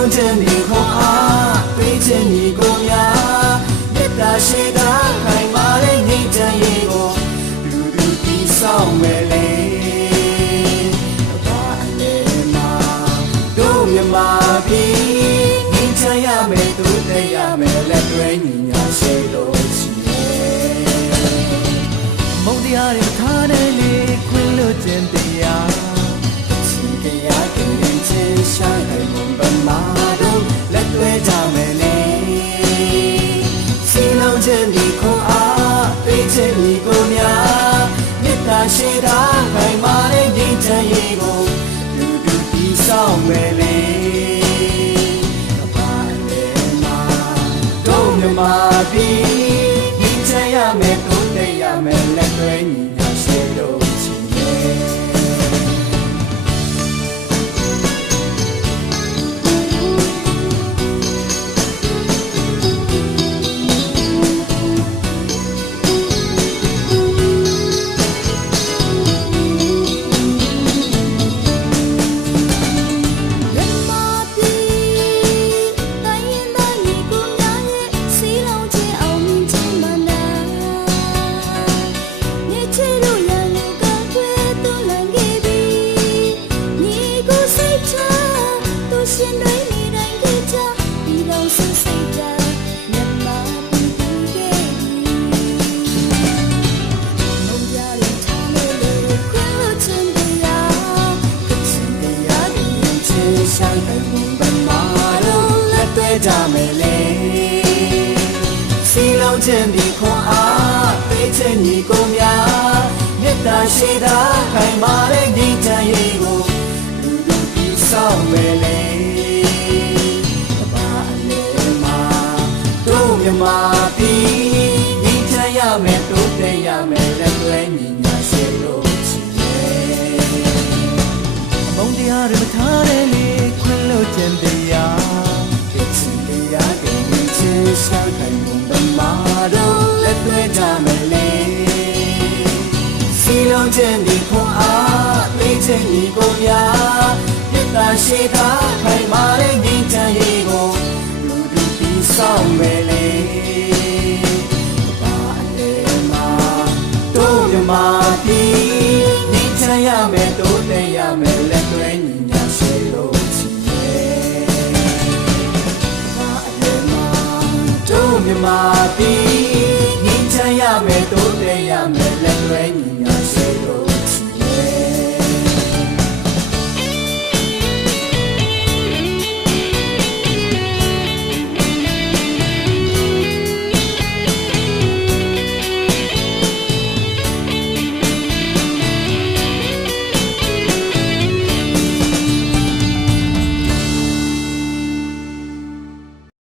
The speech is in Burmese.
လုံးချင်းဒီခေါ်အားပေးခြင်းညီကိုများမေတ္တာရှိတာခိုင်မာတဲ့ငြိမ်းချမ်းရေးကိုလူလူတည်ဆောင်မယ်လေဘာလဲမှာတို့မြမပြည်ငြိမ်းချမ်းရမယ်တို့တရားမယ်လက်တွဲညီညာရှိလို့ရှိတယ်မုံတရားတွေထားတယ်လေခွင့်လို့ခြင်းတရားရှင်တရားကင်းချင်းရှာတယ်မုံပမာတို့လက်တွဲကြမယ်လေစီလုံးခြင်းဒီခေါ်အားပေးခြင်းညီကိုများမေတ္တာရှိတာခိုင်မာတဲ့ငြိမ်းချမ်းရေးကိုလူလူတည်ဆောင်မယ်လေဘာလဲမှာတို့မြမပြည်ငြိမ်းချမ်းရမယ်တို့တရားမယ်လက်တွဲညီညာရှိလို့ရှိတယ်ကြမယ်လေစီလုံးချင်းဒီခွန်အားပေးခြင်းညီကိုများမေတ္တာရှိတာခိုင်မာတဲ့ငြိမ်းချမ်းရေးကိုလူလူတည်ဆောင်မယ်လေဘာလဲမှာတို့မြမပြည်ငြိမ်းချမ်းရမယ်တို့တရားမယ်လက်တွဲညီညာရှိလို့ရှိတယ်အမုန်းတရားတွေမထားတဲ့လေခွင့်လို့ခြင်းတရားရှာခိုင်မုံပမာတို့လက်တွဲကြမယ်လေစီလုံးချင်းဒီခွန်အားပေးခြင်းညီကိုများမေတ္တာရှိတာခိုင်မာတဲ့ငြိမ်းချမ်းရေးကိုလူလူတည်ဆောင်မယ်လေဘာလဲမှာတို့မြမပြည်ငြိမ်းချမ်းရမယ်တို့တရားမယ်လက်တွဲညီညာရှိလို့မြမပြည်